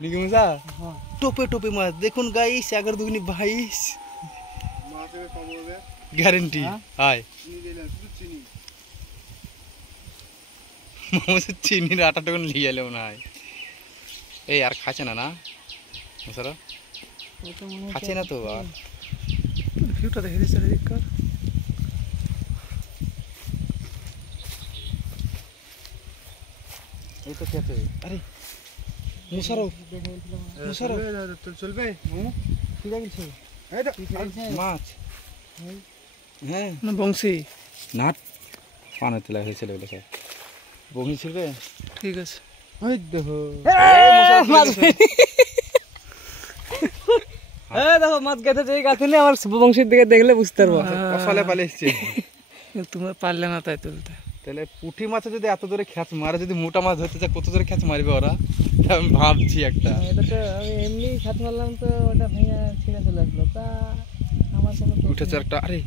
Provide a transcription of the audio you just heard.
निकी मुसा टोपे टोपे माछ देखुन गाइस 11 दुगनी 22 মাছের খবরে গ্যারান্টি হাই চিনি দিলাম শুধু চিনি मुझे चीनी आटा टुकन लिया ले ना है ए यार खाचे ना ना मुसरा खाचे ना तो यार ভিউটা দেখে দিছে রে একবার ये तो क्या तो अरे मुसरा मुसरा তো চলবে কি লাগছে এই তো মাছ হ্যাঁ না বংশী নাট পানে তেলা হয়েছিল বলে সব বংশী ছিল ঠিক আছে ওই দেখো মাছ দেখো মাছ গেছে যে গাছে নিয়ে আমার বংশীর দিকে দেখলে বুঝতে পারবো কসালে পালে এসছে তুমি পারলে না তাই তুলতে তাহলে পুঁটি মাছ যদি এত দূরে খ্যাচ মারে যদি মোটা মাছ ধরতে চায় কত দূরে খ্যাচ মারবে ওরা আমি ভাবছি একটা এটা তো আমি এমনি খাত মারলাম তো ওটা ভেঙে ছিঁড়ে চলে আসলো তা আমার কোনো উঠেছে একটা আরে